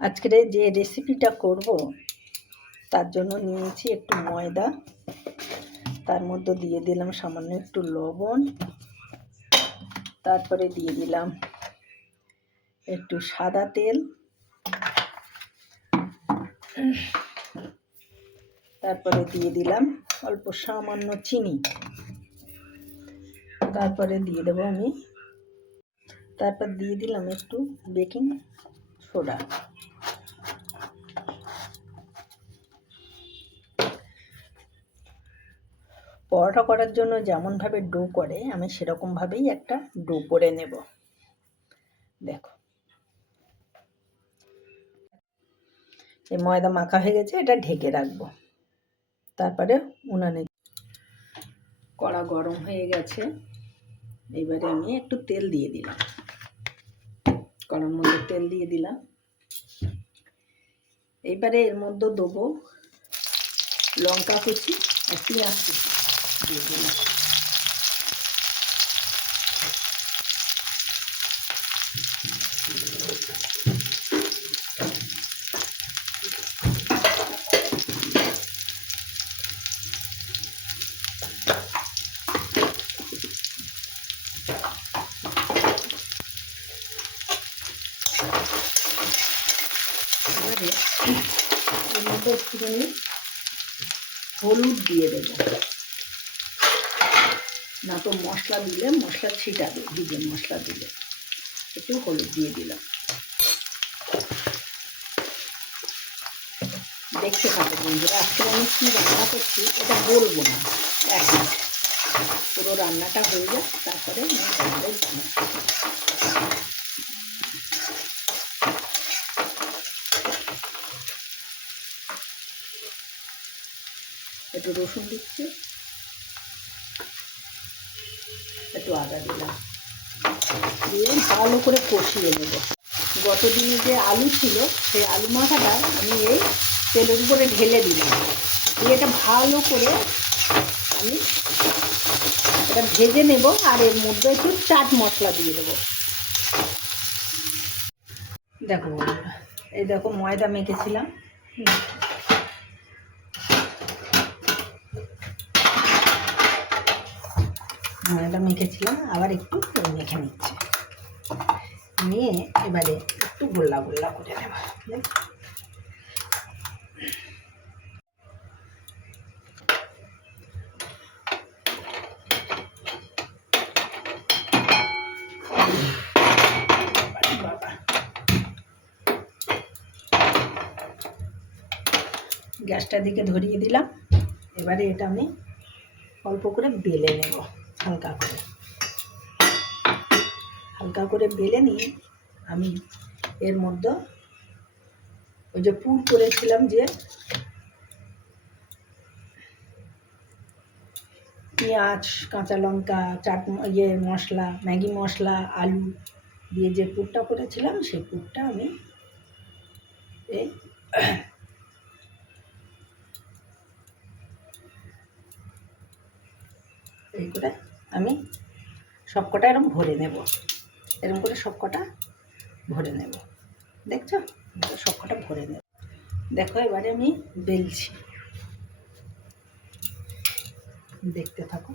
আজকের যে রেসিপিটা করব, তার জন্য নিয়েছি একটু ময়দা। তার মধ্যে দিয়ে দিলাম সামান্য একটু লবণ। তারপরে দিয়ে দিলাম একটু সাদা তেল। তারপরে দিয়ে দিলাম অল্প সামান্য চিনি। তারপরে দিয়ে দেবো আমি। তারপর দিয়ে দিলাম একটু বেকিং সোডা। পরোটা করার জন্য যেমনভাবে ডো করে, আমি সেরকমভাবেই একটা ডো করে নেব। দেখো। এই ময়দা মাখা হয়ে গেছে, এটা ঢেকে রাখব। তারপরে উনানে কড়া গরম হয়ে গেছে। এবারে আমি একটু তেল দিয়ে দিলাম। কড়ার মধ্যে তেল দিয়ে দিলাম। এইবারে এর মধ্যে দেবো লঙ্কা কুচি আর পেঁয়াজ কুচি। দিয়ে হলুদ দিয়ে দেব। না তো মশলা দিলে মশলা ছিটাবে, ভিজে মশলা দিলে। একটু হলুদ দিয়ে দিলাম। দেখতে পাবো বন্ধুরা, আজকে আমি কী রান্না করছি এটা বলব না। এক পুরো রান্নাটা হয়ে যাক, তারপরে আমি একটু রসুন দিচ্ছি। একটু আদা দিলাম। দিয়ে ভালো করে কষিয়ে নেব। গত দিনে যে আলু ছিল, সেই আলু মাখাটা আমি এই তেলের উপরে ঢেলে দিলাম। দিয়ে এটা ভালো করে আমি এটা ভেজে নেব আর এর মধ্যে একটু চাট মশলা দিয়ে দেবো। দেখো এই দেখো ময়দা মেখেছিলাম। হুম। মেখেছিলাম, আবার একটু মেখে নিচ্ছে নিয়ে এবারে একটু গোল্লা গোল্লা করে নেব। গ্যাসটা দিকে ধরিয়ে দিলাম এবারে এটা আমি অল্প করে বেলে নেব হালকা করে। হালকা করে বেলে নিয়ে আমি এর মধ্যে ওই যে পুর করেছিলাম যে পেঁয়াজ, কাঁচা লঙ্কা, চাট ইয়ে মশলা, ম্যাগি মশলা, আলু দিয়ে যে পুরটা করেছিলাম, সেই পুরটা আমি এই এই করে আমি সবকটা এরকম ভরে নেব। এরকম করে সবকটা ভরে নেব। দেখছ? সবকটা ভরে নেব। দেখো এবারে আমি বেলছি। দেখতে থাকো।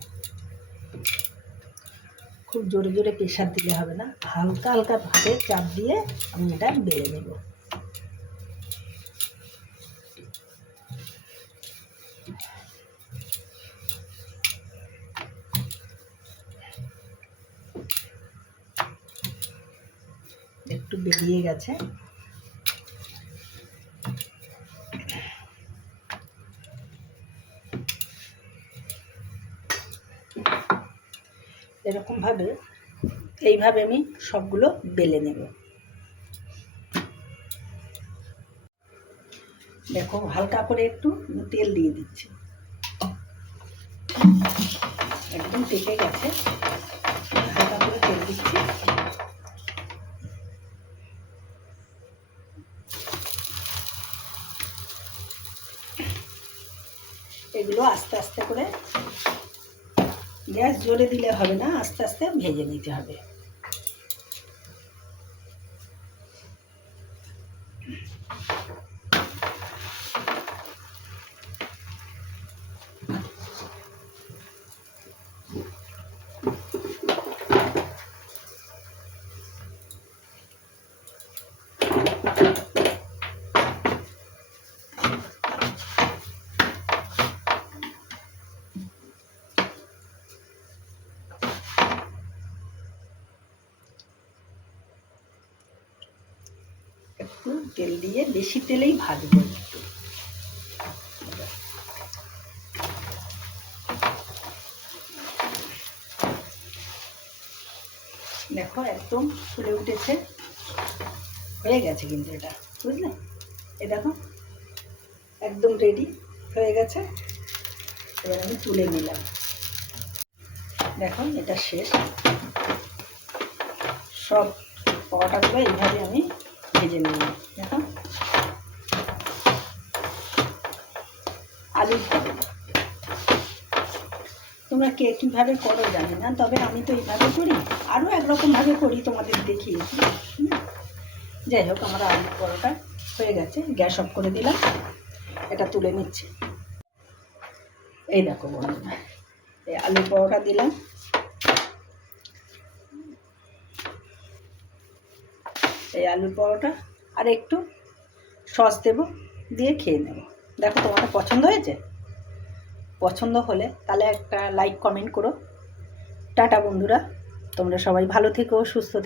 খুব জোরে জোরে প্রেশার দিলে হবে না। হালকা হালকা ভাবে চাপ দিয়ে আমি এটা বেলে নেব। একটু বেরিয়ে গেছে। এরকমভাবে, এইভাবে আমি সবগুলো বেলে নেব। দেখো, হালকা করে একটু তেল দিয়ে দিচ্ছি। একদম পেকে গেছে হালকা করে তেল দিচ্ছি এগুলো আস্তে আস্তে করে গ্যাস জোরে দিলে হবে না আস্তে আস্তে ভেজে নিতে হবে। একটু তেল দিয়ে বেশি তেলেই ভাজবো একটু। দেখো একদম ফুলে উঠেছে। হয়ে গেছে কিন্তু এটা, বুঝলে? এ দেখো, একদম রেডি হয়ে গেছে। এবার আমি তুলে নিলাম। দেখো, এটা শেষ। সব পরোটাগুলো এইভাবে আমি ভেজে নিলাম। দেখো। আলু তোমরা কে কীভাবে করো জানি না, তবে আমি তো এইভাবে করি। আরও একরকমভাবে করি তোমাদের দেখিয়েছি। যাই হোক, আমার আলু পরোটা হয়ে গেছে। গ্যাস অফ করে দিলাম। এটা তুলে নিচ্ছে। এই দেখো বন্ধুরা, এই আলু পরোটা দিলাম। এই আলুর পরোটা আর একটু সস দেবো, দিয়ে খেয়ে নেব। দেখো তোমাদের পছন্দ হয়েছে? পছন্দ হলে তাহলে একটা লাইক কমেন্ট করো। টাটা বন্ধুরা, তোমরা সবাই ভালো থেকো, সুস্থ থেকো।